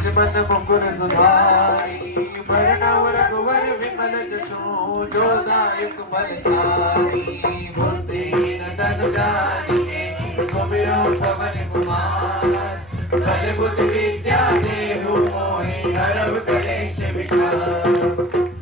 लक्ष्मण मुकुर सुधारी, बरनव रघुवर विमल जसु, जो दायक फलचारी। बुद्धिहीन तनु जानिके, सुमिरो पवन कुमार। बल बुद्धि विद्या देहु मोहि, हरव कलेश विकार।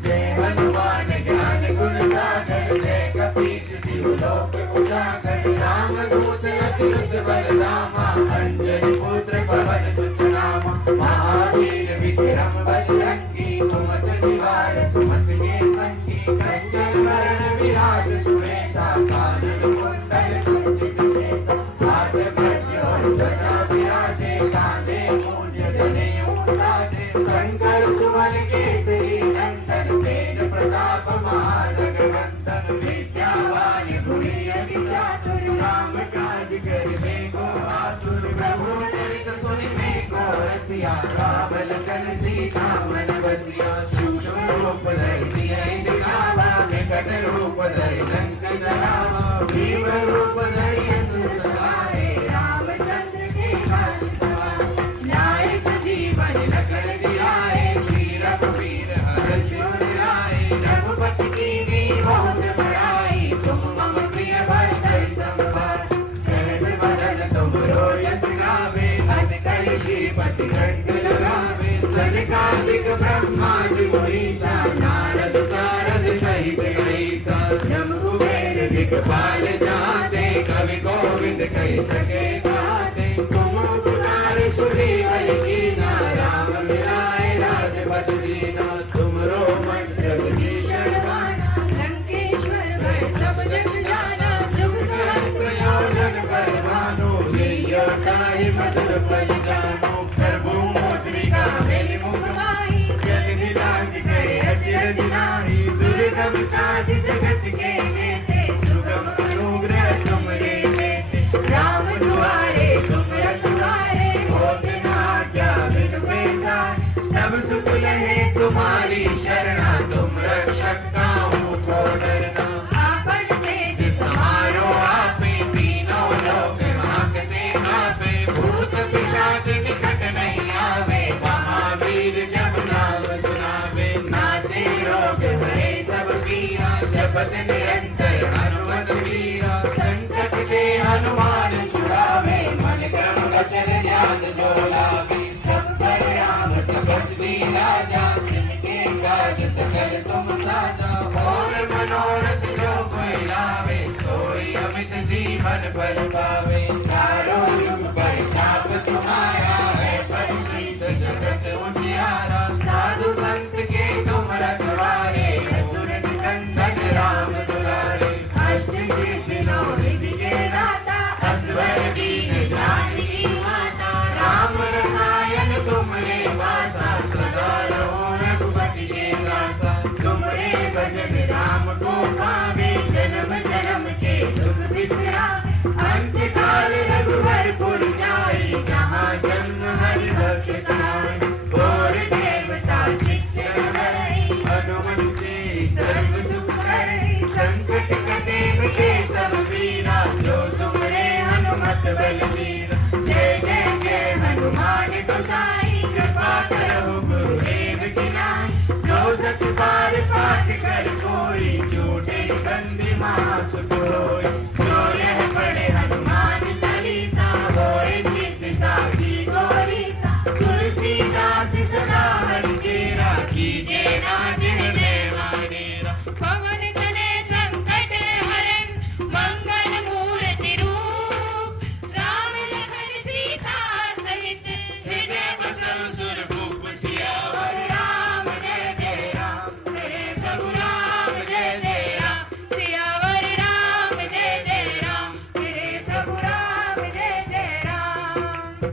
जय हनुमान ज्ञान गुण सागर, जय कपीस तिहु लोक उजागर। रामदूत अतुलित बल धामा, अंजनी पुत्र पवन सुत नामा। महावीर विक्रम बजरंगी, कुमति निवार सुमति के संगी। कंचन वरण विराज सुरेशा, कानन कुंडल कुंचित केसा। हाथ वज्र और ध्वजा विराजे, कांधे मूंज जनेऊ साजे। शंकर सुवन केसरी नंदन, तेज प्रताप महाजगवंदन। विद्यावान गुणी अति चातुर, राम काज करिबे को आतुर। प्रभु चरित सुनिबे को रसिया, राम लखन सीता मन बसिया। सूक्ष्म रूप धरि सियहि दिखावा, विकट रूप धरि लंक जरावा। भीम रूप धरि असुर सहारे, रामचंद्र के काज सवारे। न्याय संजीवन लखन जियाए, श्री रघुवीर हर्षि उर लाए। रघुपति कीन्ही बहुत बड़ाई, तुम मम प्रिय भरत संभार। सहस बदन तुमरो यश गावे, हस कहि श्रीपति कंठ लगावे। सनकादिक ब्रह्मादि मुनीसा, नारद सारद सहित ऐसा। जम कुबेर दिखपाल जाते, कवि गोविंद कहि सके गाते। तुम पुकार सुग्रीव कीना, राम मिलाए राजपद दीना। तुमरो मंत्र विभीषण माना, लंकेश्वर भय सब जग जाना। जुग सहस्त्र योजन पर भानु, लील्यो ताहि मधुर फल जानु। प्रभु मुद्रिका मेलि मुख माहि, जलधि लांघि गए अचरज नाहि। दुर्गम काज जगत के जेते, सुगम अनुग्रह तुमरे तेते। राम दुआरे तुम रखवारे, होत न आज्ञा बिनु पैसारे। सब सुख लहे तुम्हारी शरणा, तुम रक्षक काहू को डरना। आपन तेज समारो आपे, तीनों लोक हांकते कांपे। भूत पिशाच निकट नहीं आवे, महावीर जब नाम सुनावे। नासे रोग हरे सब पीरा, जपत निरंतर हनुमत वीरा। संकट ते हनुमान छुड़ावे, मन क्रम वचन ध्यान जो लावे। सब पर राम तपस्वी राजा, तिनके काज सकल तुम साजा। और मनोरथ जो कोई लावे, सोई अमित जीवन फल पावे। चारों युग परिताप तुम्हारा, है परिसिद्ध जगत उजियारा। साधु संत के तुम रखवारे, असुर निकंदन राम दुलारे। अष्ट सिद्धि नौ निधि के दाता, असवर दीन जानकी माता। राम रसायन तुमरे वासा, सदा रहो रघुपति के दासा। तुमरे भजन राम को पावे, जन्म जन्म के दुख बिसरावे। अंत काल रघुवर पुर जाई, जहाँ जन्म हरि भक्त कहाई। और देवता चित्त न धरई, हनुमत से सर्व सुख करई। संकट कटे मिटे सब पीरा, जो सुमरे हनुमत बलवीरा। जय जय जय हनुमान गोसाई, कृपा करो गुरुदेव की नाई। जो सत बार पाठ कर कोई, छूटे बंदी महासुख होई। जो यह पढ़े हनुमान चालीसा, होए सिद्धि साखी गौरीसा। तुलसीदास सदा हरिचेरा, कीजे नाथ हृदय डेरा। पवन तनय संकट हरण, मंगल मूर्ति रूप। राम लखन सीता सहित, हृदय बसउ सुरभूप। सियावर राम जय जय राम, मेरे प्रभु राम जय जय राम। सियावर राम जय जय राम, मेरे प्रभु राम जय जय राम।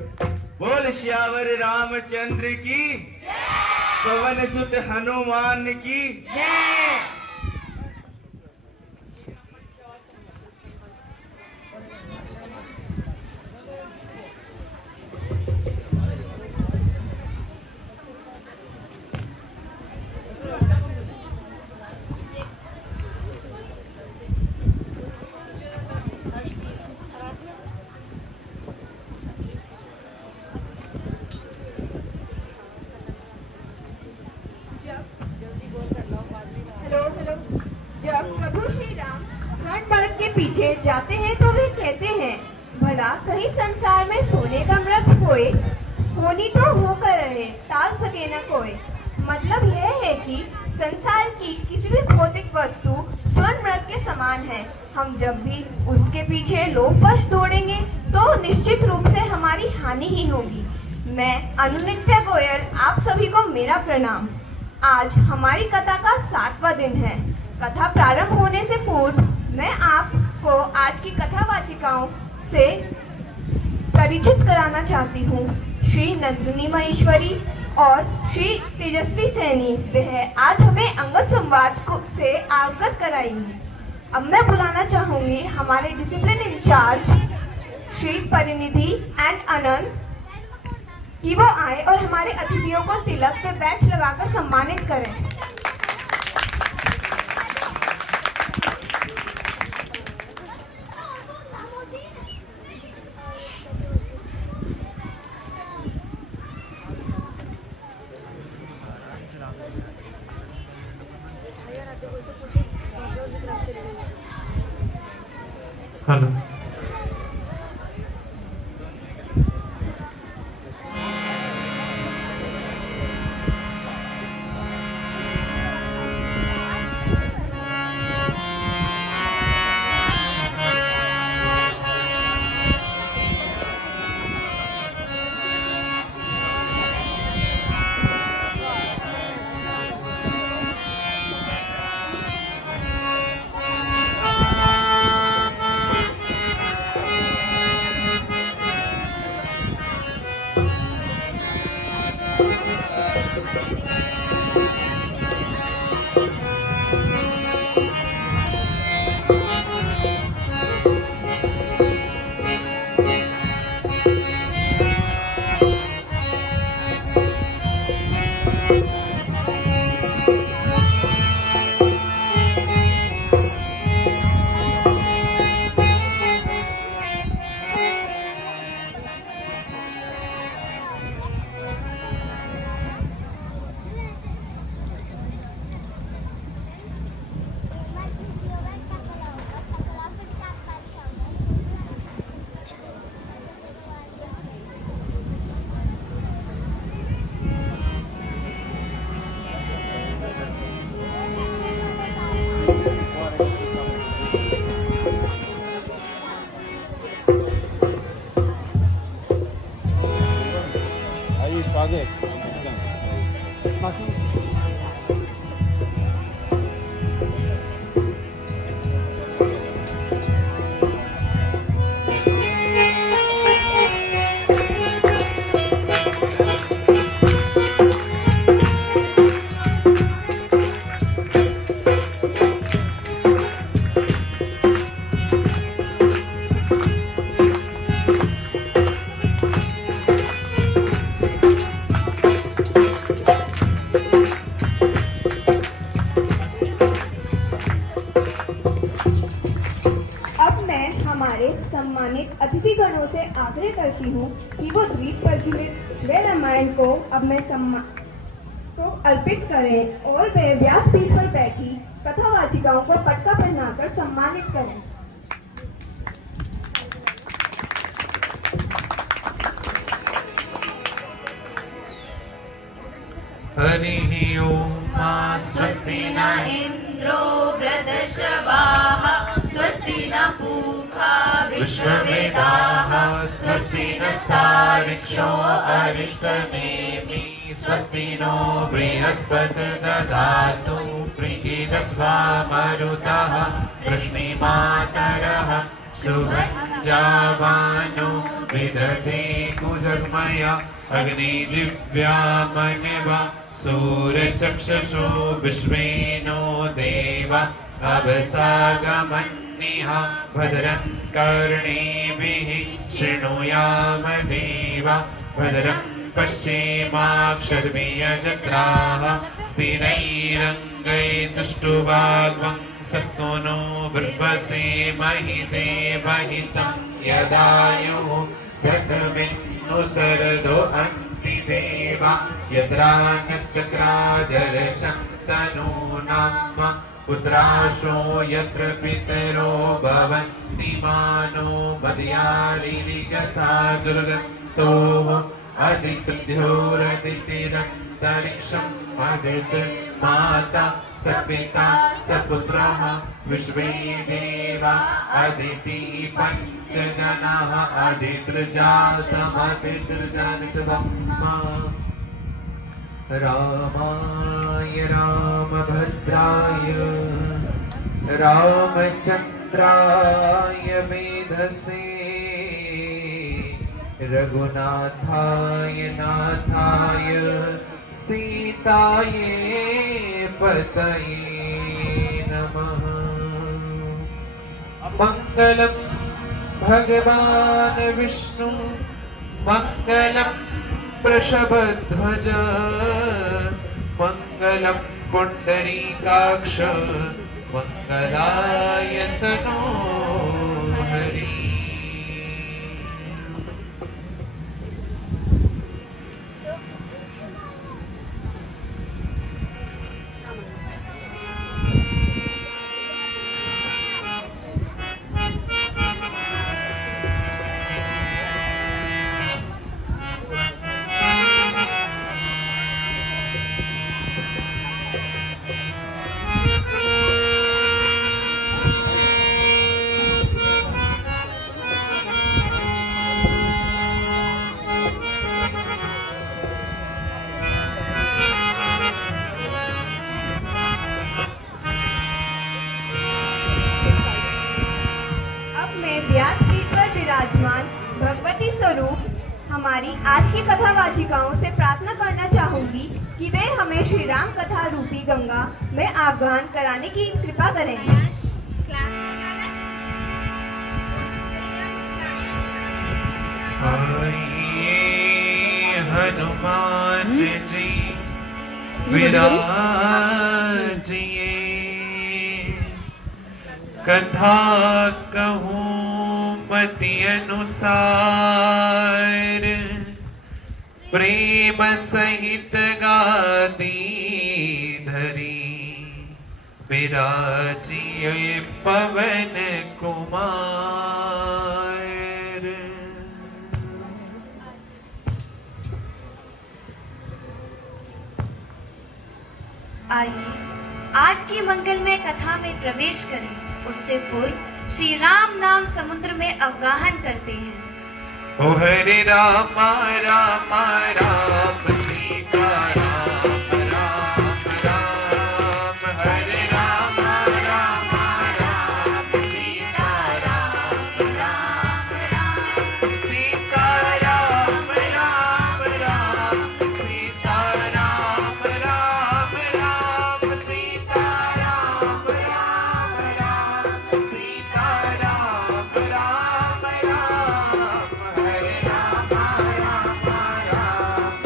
बोल श्यावर रामचंद्र की, पवन सुत हनुमान की जय। पीछे जाते हैं तो वे कहते हैं, भला कहीं संसार में सोने का मृग होए, होनी तो होकर रहे, टाल सके न कोई। मतलब यह है कि संसार की किसी भी भौतिक वस्तु स्वर्ण मृग के समान है। हम जब भी उसके पीछे लोभवश दौड़ेंगे तो निश्चित रूप से हमारी हानि ही होगी। मैं अनुनित्या गोयल आप सभी को मेरा प्रणाम। आज हमारी कथा का 7वां दिन है। कथा प्रारंभ होने से पूर्व मैं आपको आज की कथा वाचिकाओं से परिचित कराना चाहती हूँ। श्री नंदिनी महेश्वरी और श्री तेजस्वी सैनी वह आज हमें अंगद संवाद से अवगत कराएंगी। अब मैं बुलाना चाहूंगी हमारे डिसिप्लिन इंचार्ज श्री परिनिधि एंड अनंत कि वो आए और हमारे अतिथियों को तिलक पे बैच लगाकर सम्मानित करें। हेलो। सम्मानित अतिथिगणों से आग्रह करती हूँ कि वो द्वीप प्रज्वलित वे रामायण को अब मैं को अर्पित करें और वे व्यासपीठ पर बैठी कथावाचिकाओं को पटका पहनाकर सम्मानित करें। हरि ओम। स्वस्ति न इंद्रो वृद्धश्रवाः स्वस्ति न पूषा विश्ववेदाः स्वस्ति नस्तार्क्ष्यो अरिष्टनेमि स्वस्ति नो बृहस्पतिर्दधातु ददातु प्रीतिरस्वामरुतः वृष्णिमातरः सुभञ्जावानो विदधे कुजग्मया अग्निजिव्यामनिवा सूर्यचक्षुषो विश्वेनो देवा अवसागमन्निः भद्रं कर्णेभिः शृणुयाम देवा भद्रं पश्येमाक्षर्भिर्यजत्राः स्थिरैरङ्गैस्तुष्टुवाग्वंसस्तो नो बिभ्रसेमहि देवहितं यदायुः सतमिन्नुसरदो अन्तिदेवा यद्रानश्चक्रादर्शं तनूनां पुत्राशो यत्र पितरो भवन्ति मानो मदयारि विगता दुर्गन्तो अदितिर्योरदितिरन्तरिक्षम् अदितिर्माता स पिता स पुत्रः विश्वे देवा अदितिः पञ्चजनाः अदितिर्जातमदितिर्जनितवम् रामाय रामभद्राय रामचन्द्राय वेधसे रघुनाथाय नाथाय सीताये पतये नमः। मङ्गलं भगवान् विष्णु मङ्गलं वृषभध्वज मङ्गलं पुण्डरीकाक्ष मङ्गलाय तनो हरि। विराजमान भगवती स्वरूप हमारी आज की कथा वाचिकाओं से प्रार्थना करना चाहूंगी कि वे हमें श्री राम कथा रूपी गंगा में आवाहन कराने की कृपा करें। आइए हनुमान जी विराजिए, कथा कहूँ मति अनुसार, प्रेम सहित गादी धरी, विराजिए पवन कुमार। आइए आज की मंगलमय कथा में प्रवेश करें। उससे पूर्व श्री राम नाम समुद्र में अवगाहन करते हैं। ओ हरे राम राम राम सीता राम राम राम, हरे राम राम राम सीता राम राम राम, सीता राम राम राम, सीता राम राम राम, सीता राम राम राम, सीता राम राम राम, हरे राम राम राम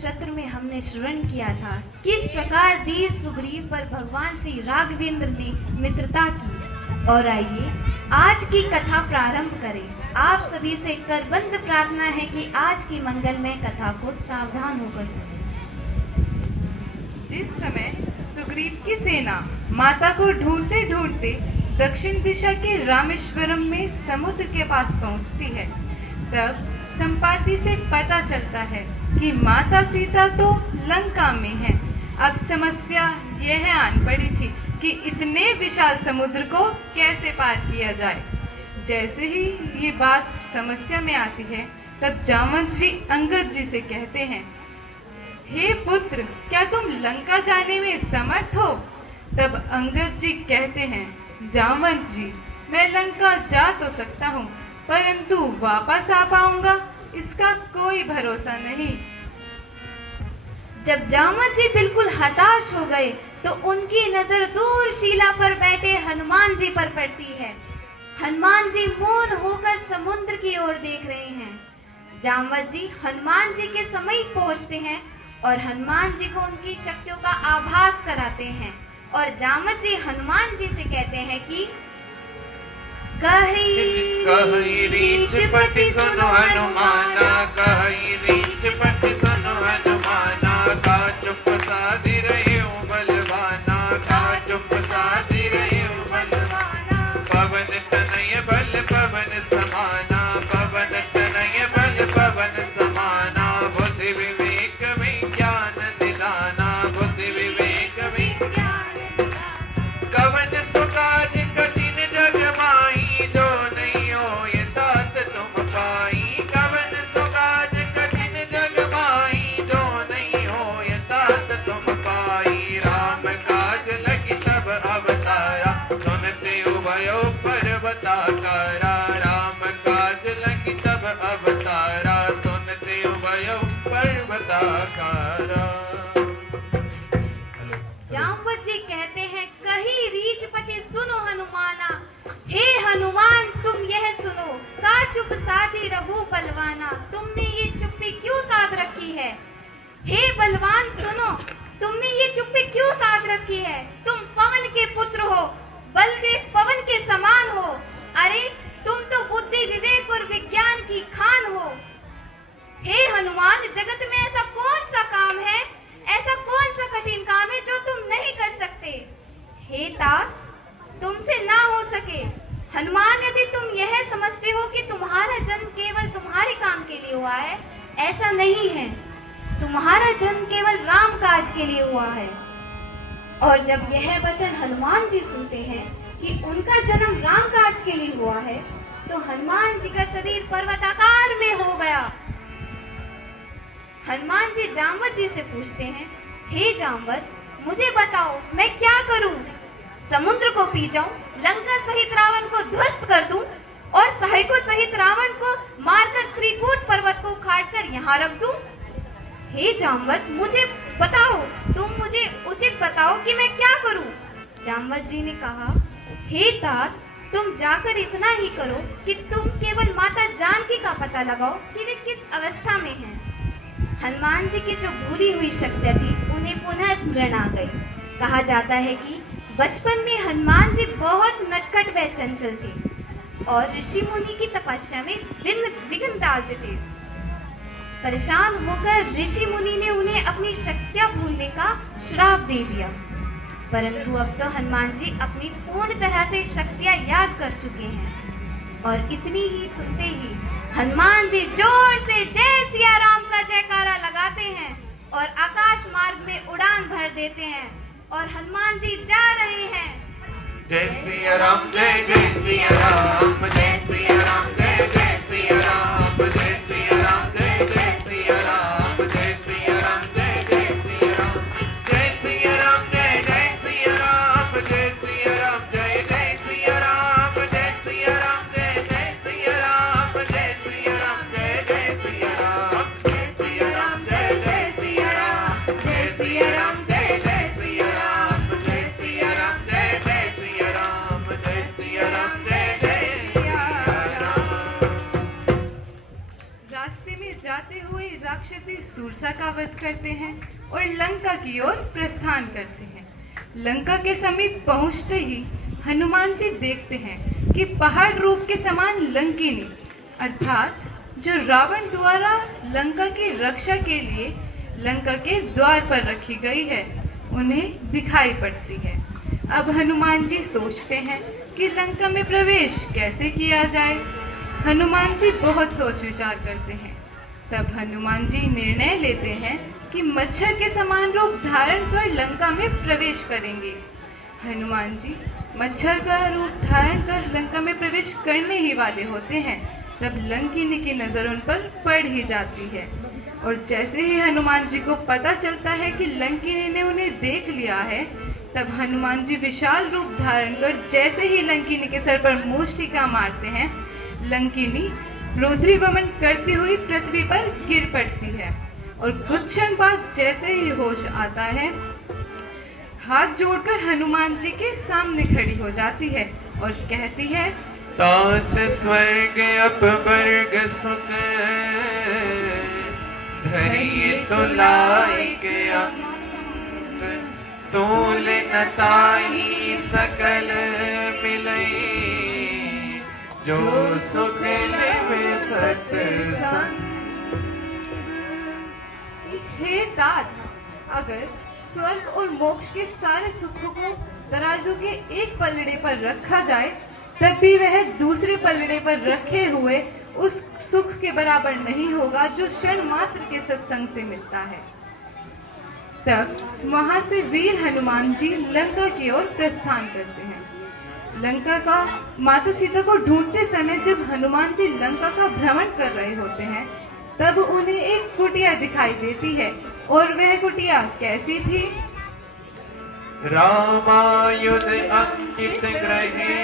सत्र में हमने श्रवण किया था किस प्रकार देव सुग्रीव पर भगवान श्री राघवेंद्र ने मित्रता की। और आइए आज की कथा प्रारंभ करें। आप सभी से करबंद प्रार्थना है कि आज की मंगलमय कथा को सावधान होकर सुनें। जिस समय सुग्रीव की सेना माता को ढूंढते ढूंढते दक्षिण दिशा के रामेश्वरम में समुद्र के पास पहुंचती है, तब संपाति से पता चलता है कि माता सीता तो लंका में है। अब समस्या यह आन पड़ी थी कि इतने विशाल समुद्र को कैसे पार किया जाए। जैसे ही ये बात समस्या में आती है, तब जामवंत जी अंगद जी से कहते हैं, हे पुत्र, क्या तुम लंका जाने में समर्थ हो? तब अंगद जी कहते हैं, जामवंत जी, मैं लंका जा तो सकता हूँ, परंतु वापस आ पाऊंगा इसका कोई भरोसा नहीं। जब जामवंत जी बिल्कुल हताश हो गए तो उनकी नजर दूर शिला पर बैठे हनुमान जी पर पड़ती है। हनुमान जी मौन होकर समुद्र की ओर देख रहे हैं। जामवंत जी हनुमान जी के समीप पहुंचते हैं और हनुमान जी को उनकी शक्तियों का आभास कराते हैं। और जामवंत जी हनुमान जी से कहते हैं कि कहीं रीछ पति सुनो हनुमाना, कहीं रीछ पति सुनो हनुमाना, का चुप साधि रहे हो बलवाना, का चुप साधि रहे हो बलवाना। पवन तनय बल पवन समाना, पवन तनय बल पवन समाना, बुद्धि विवेक विज्ञान निदाना, बुद्धि विवेक विज्ञान निदाना। कवन सुकाज कठिन जग माही, जो नहीं हो ये तात तुम पाई। कवन सुकाज कठिन जग माही, जो नहीं हो ये तात तुम पाई। राम काज लगी तब अवतारा, सुनते उभयो पर्वताकारा। राम काज लगी तब अवतारा, सुनते उभयो पर्वताकारा। जामवंत जी कहते हैं, कही रीछपति सुनो हनुमाना, हे हनुमान तुम यह सुनो, का चुप साधी रहू बलवाना। तुमने ये चुप्पी क्यों साध रखी है? हे बलवान सुनो, तुमने ये चुप्पी क्यों साध रखी है? तुम पवन के पुत्र हो, बल के पवन के समान हो। अरे तुम तो बुद्धि विवेक और विज्ञान की खान हो। हे हनुमान, जगत में ऐसा कौन सा काम है, ऐसा कौन सा कठिन काम है जो तुम नहीं कर सकते? हे तात, तुमसे ना हो सके। हनुमान, यदि तुम यह समझते हो कि तुम्हारा जन्म केवल तुम्हारे काम के लिए हुआ है, ऐसा नहीं है। तुम्हारा जन्म केवल राम काज के लिए हुआ है। और जब यह वचन हनुमान जी सुनते हैं कि उनका जन्म राम काज के लिए हुआ है, तो हनुमान जी का शरीर पर्वताकार में हो गया। हनुमान जी जामवंत जी से पूछते हैं, हे जामवंत, मुझे बताओ मैं क्या करूं? समुद्र को पी जाऊं, लंका सहित रावण को ध्वस्त कर दूं और सहायकों सहित रावण को मारकर त्रिकूट पर्वत को उखाड़कर यहाँ रख दूं? हे जामवंत, मुझे बताओ, तुम मुझे उचित बताओ कि मैं क्या करूं? जामवंत जी ने कहा, हे तात, तुम जाकर इतना ही करो कि तुम केवल माता जानकी का पता लगाओ कि वे किस अवस्था में हैं। हनुमान जी की जो भूली हुई शक्ति थी उन्हें पुनः स्मरण आ गई। कहा जाता है कि बचपन में हनुमान जी बहुत नटखट व चंचल थे और ऋषि मुनि की तपस्या में विघ्न डालते थे। परेशान होकर ऋषि मुनि ने उन्हें अपनी शक्तियां भूलने का श्राप दे दिया। परंतु अब तो हनुमान जी अपनी पूर्ण तरह से शक्तियां याद कर चुके हैं और इतनी ही सुनते ही हनुमान जी जोर से जय सिया राम का जयकारा लगाते हैं और आकाश मार्ग में उड़ान भर देते हैं और हनुमान जी जा रहे हैं। जय सिया राम, जय जय सिया राम, जय सिया राम, जय जय सिया राम, जय सिया राम, जय जय सिया राम, जय सिया राम, जय जय सिया राम, जय सिया राम, जय जय सिया राम, जय सिया राम, जय जय सिया राम, जय सिया राम, जय जय सिया राम, जय सिया राम, जय जय सिया राम, जय सिया राम, जय जय सिया राम, जय सिया राम, जय जय सिया राम, जय सिया राम, जय जय सिया राम, जय सिया राम, जय जय सिया राम। जाते हुए राक्षसी सूरसा का वध करते हैं और लंका की ओर प्रस्थान करते हैं। लंका के समीप पहुंचते ही हनुमान जी देखते हैं कि पहाड़ रूप के समान लंकिनी अर्थात जो रावण द्वारा लंका की रक्षा के लिए लंका के द्वार पर रखी गई है उन्हें दिखाई पड़ती है। अब हनुमान जी सोचते हैं कि लंका में प्रवेश कैसे किया जाए। हनुमान जी बहुत सोच विचार करते हैं। तब हनुमान जी निर्णय लेते हैं कि मच्छर के समान रूप धारण कर लंका में प्रवेश करेंगे। हनुमान जी मच्छर का रूप धारण कर लंका में प्रवेश करने ही वाले होते हैं, तब लंकिनी की नजर उन पर पड़ ही जाती है। और जैसे ही हनुमान जी को पता चलता है कि लंकिनी ने उन्हें देख लिया है, तब हनुमान जी विशाल रूप धारण कर जैसे ही लंकिनी के सर पर मूष्टिका मारते हैं, लंकिनी रुद्री वमन करती हुई पृथ्वी पर गिर पड़ती है। और कुछ क्षण बाद जैसे ही होश आता है, हाथ जोड़कर हनुमान जी के सामने खड़ी हो जाती है और कहती है, तात स्वर्ग अपवर्ग सुख धरिय तुलाइक अंग तोल न ताहि सकल मिलई जो सुख लेवे सत्संग। हे तात, अगर स्वर्ग और मोक्ष के सारे सुखों को तराजू के एक पलड़े पर रखा जाए, तब भी वह दूसरे पलड़े पर रखे हुए उस सुख के बराबर नहीं होगा जो क्षण मात्र के सत्संग से मिलता है। तब वहां से वीर हनुमान जी लंका की ओर प्रस्थान करते हैं। लंका का माता सीता को ढूंढते समय जब हनुमान जी लंका का भ्रमण कर रहे होते हैं, तब उन्हें एक कुटिया दिखाई देती है। और वह कुटिया कैसी थी? रामायुध अंकित ग्रहे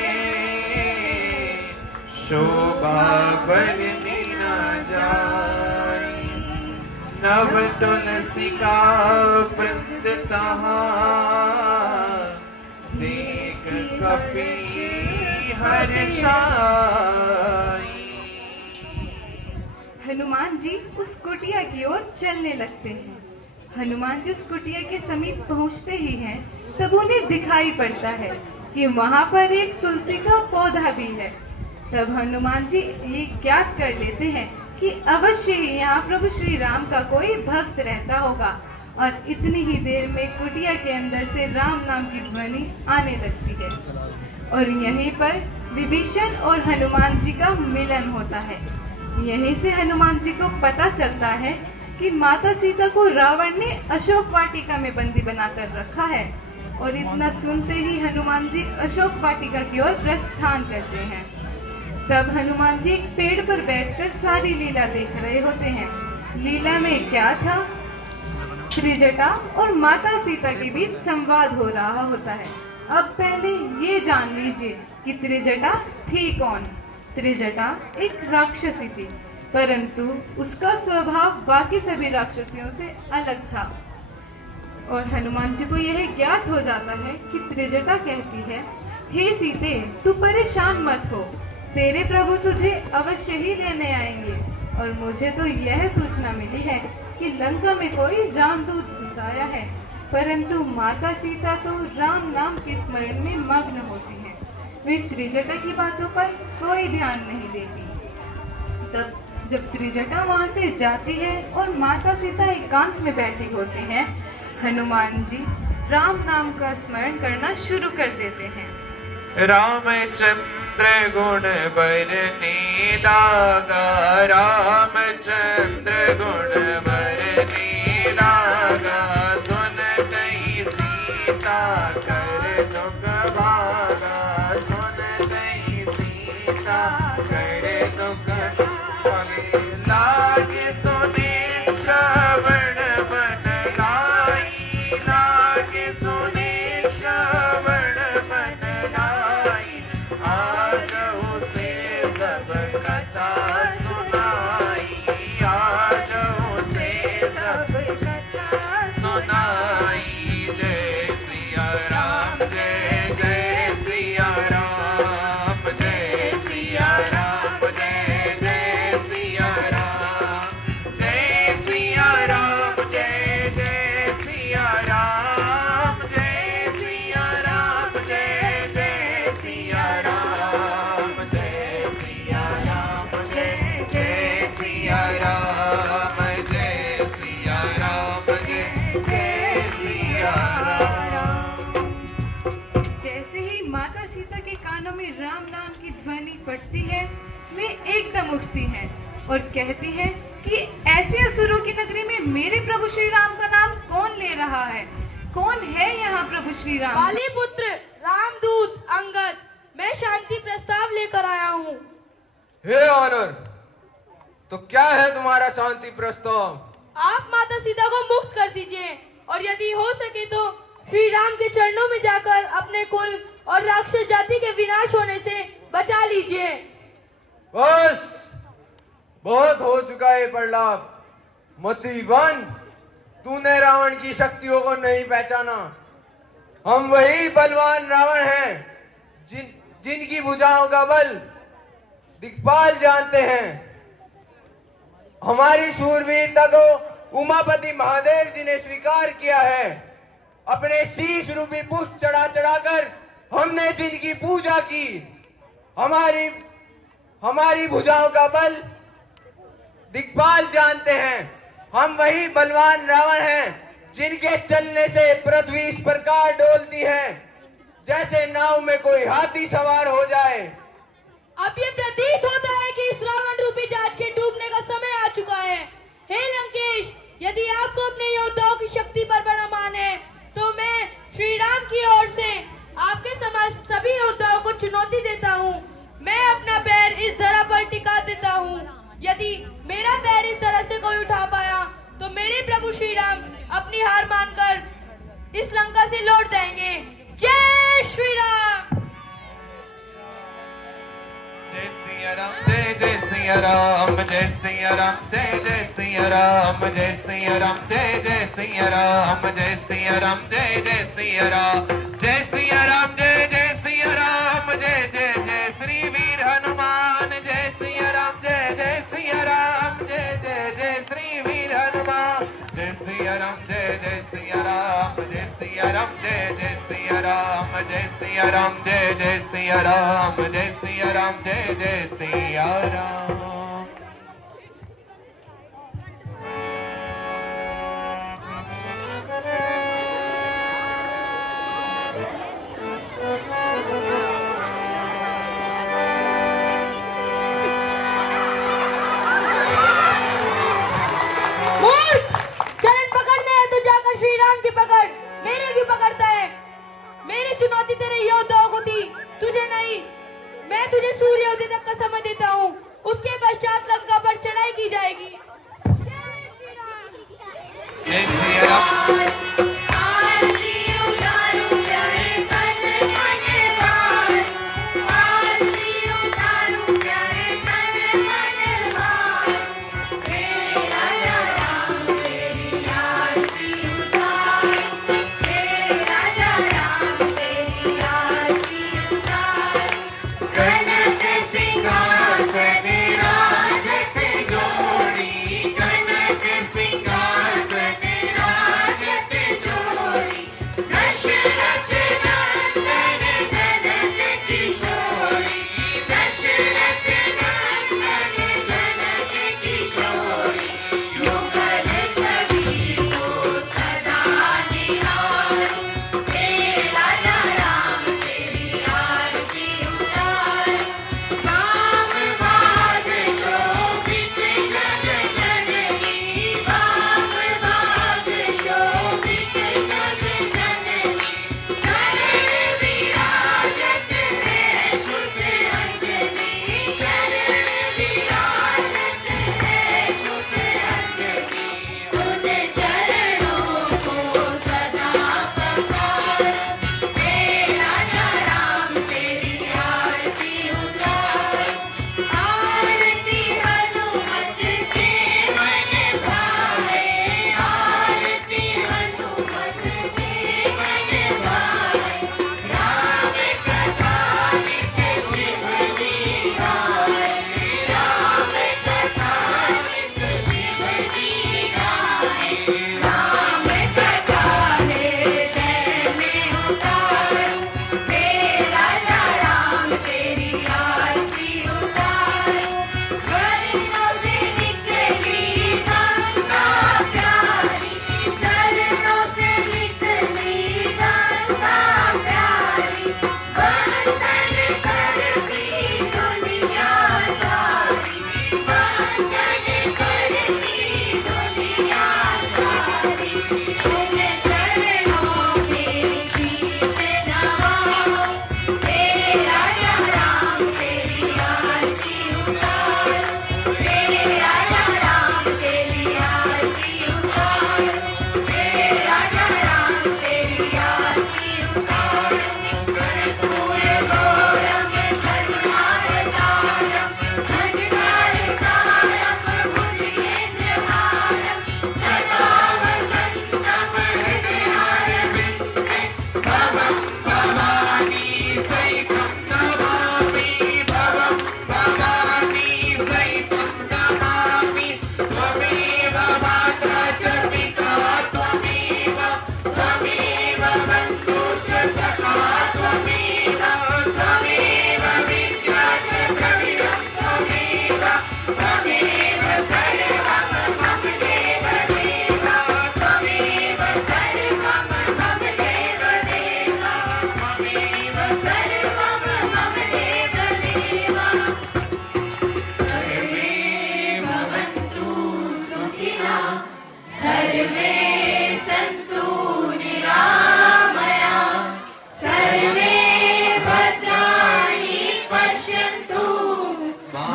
शोभा बरनी न जाई नव तुलसी का वृंद तहाँ देख कपि हर्षाई। हनुमान जी उस कुटिया की ओर चलने लगते हैं। हनुमान जी उस कुटिया के समीप पहुंचते ही हैं, तब उन्हें दिखाई पड़ता है कि वहां पर एक तुलसी का पौधा भी है। तब हनुमान जी ये ज्ञात कर लेते हैं कि अवश्य ही यहाँ प्रभु श्री राम का कोई भक्त रहता होगा। और इतनी ही देर में कुटिया के अंदर से राम नाम की ध्वनि आने लगती है और यहीं पर विभीषण और हनुमान जी का मिलन होता है। यहीं से हनुमान जी को पता चलता है कि माता सीता को रावण ने अशोक वाटिका में बंदी बनाकर रखा है। और इतना सुनते ही हनुमान जी अशोक वाटिका की ओर प्रस्थान करते हैं। तब हनुमान जी एक पेड़ पर बैठकर सारी लीला देख रहे होते हैं। लीला में क्या था? त्रिजटा और माता सीता के बीच संवाद हो रहा होता है। अब पहले ये जान लीजिए कि त्रिजटा थी कौन। त्रिजटा एक राक्षसी थी, परंतु उसका स्वभाव बाकी सभी राक्षसियों से अलग था। और हनुमान जी को यह ज्ञात हो जाता है कि त्रिजटा कहती है, हे सीते, तू परेशान मत हो, तेरे प्रभु तुझे अवश्य ही लेने आएंगे। और मुझे तो यह सूचना मिली है कि लंका में कोई रामदूत घुस आया है, परंतु माता सीता तो राम नाम के स्मरण में मग्न होती हैं। वे त्रिजटा की बातों पर कोई ध्यान नहीं देती। तब जब त्रिजटा वहां से जाती है और माता सीता एकांत में बैठी होती हैं, हनुमान जी राम नाम का स्मरण करना शुरू कर देते हैं। रामचंद्र गुण बरनी लागा रामचंद्र गुण बरनी लागा सुन कहीं सीता कर दुख भागा सुन कहीं सीता कर दुख लागे सुने श्रवण मन लाई लागे सुने श्रवण मन लाई आजो से सब कथा सुनाई आजो से सब कथा सुनाई। जय सिया राम जय जय सिया राम जय सिया राम जय जय सिया राम जय दम उठती हैं और कहती हैं कि ऐसे असुरों की नगरी में मेरे प्रभु श्री राम का नाम कौन ले रहा है? कौन है यहाँ प्रभु श्री राम? पालीपुत्र रामदूत अंगद, मैं शांति प्रस्ताव लेकर आया हूँ। हे ऑनर, तो क्या है तुम्हारा शांति प्रस्ताव? आप माता सीता को मुक्त कर दीजिए और यदि हो सके तो श्री राम के चरणों में जाकर अपने कुल और राक्षस जाति के विनाश होने से बचा लीजिए। बस बहुत हो चुका है प्रलाप। मतिवान, तूने रावण की शक्तियों को नहीं पहचाना। हम वही बलवान रावण हैं जिनकी भुजाओं का बल दिक्पाल जानते हैं। हमारी शूरवीरता को उमापति महादेव जी ने स्वीकार किया है। अपने शीश रूपी पुष्प चढ़ा चढ़ाकर हमने जिनकी पूजा की। हमारी भुजाओं का बल दिक्पाल जानते हैं। हम वही बलवान रावण हैं जिनके चलने से पृथ्वी इस प्रकार डोलती है जैसे नाव में कोई हाथी सवार हो जाए। अब ये प्रतीत होता है कि इस रावण रूपी जहाज के डूबने का समय आ चुका है। हे लंकेश, यदि आपको अपने योद्धाओं की शक्ति पर बड़ा मान है तो मैं श्री राम की ओर से आपके समस्त सभी योद्धाओं को चुनौती देता हूँ। मैं अपना पैर इस धरा पर टिका देता हूँ। यदि मेरा पैर इस तरह से कोई उठा पाया तो मेरे प्रभु श्री राम अपनी हार मानकर इस लंका से लौट जाएंगे। जय श्री राम। जय सिया राम, जय जय सिया राम, जय सिया राम, जय जय सिया राम, जय सिया राम, जय जय सिया राम, जय सिया राम, जय जय सिया राम, जय सिया राम, जय जय सिया राम, जय जय जय श्री वीर हनुमान, जय सिया राम, जय जय सिया राम, जय जय जय श्री वीर हनुमान, जय सिया राम, जय जय सिया राम, जय सिया राम, जय जय सिया राम, जय सिया राम, जय जय सिया राम, जय सिया राम, जय जय सिया राम। मूर्ख, चरण पकड़ने है तो जाकर श्री राम की पकड़। मेरे क्यों पकड़ता है? मेरी चुनौती तेरे योद्धाओं को थी, तुझे नहीं। मैं तुझे सूर्योदय तक का समय देता हूँ, उसके पश्चात लंका पर चढ़ाई की जाएगी। जय सिया राम। सिंहासन राजत जोड़ी, सर्वे सन्तु निरामया सर्वे भद्राणि पश्यन्तु मा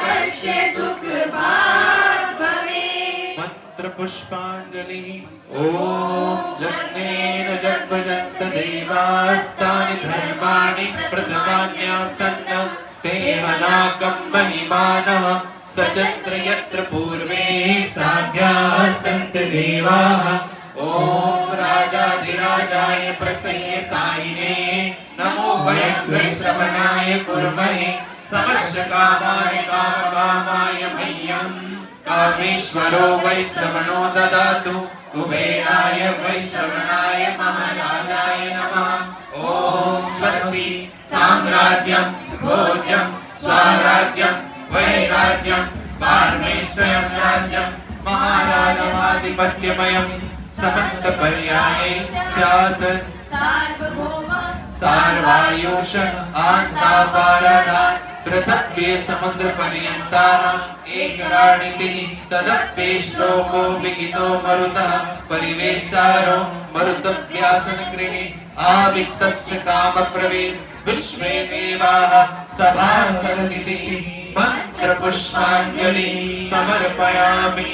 कश्चित् दुःखभाग् भवेत्। मंत्र पुष्पांजलि ओम जन्मेन जन्मजन्त देवास्तानि धर्माणि प्रथमान्यासन्न तेवनाकं महिमानः सचत्र यत्र पूर्वे साध्याः सन्ति देवाः। ओम राजाधिराजाय प्रसह्य सायिने नमो भयग्रश्रवणाय कुर्महे समश्च कामाय कामकामाय मह्यं कामेश्वरो वै श्रवणो ददातु कुबेराय वै श्रवणाय महाराजाय नमः। ओम स्वस्ति साम्राज्यं भोज्यं स्वराज्यं वैराज्यं पारमेश्वरं राज्यं महाराजमाधिपत्यमयं समन्तपर्याये स्यात् सार्वायुष आन्तापारदात् पृथक्ये समुद्रपर्यन्ताः एकराडितिः तदप्येश्लोको विहितो मरुतः परिवेष्टारो मरुतव्यासनगृहे आविक्तस्य कामप्रवे विश्वे देवाः सभासरदिति मंत्र पुष्पांजलि समर्पयामि।